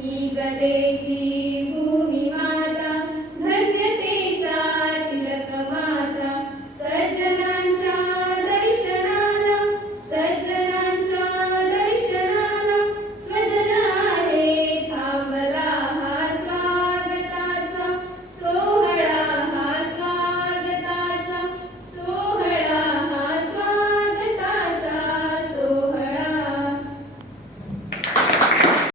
ಈಗಲೇ ಜೀ ಭೂಮಿ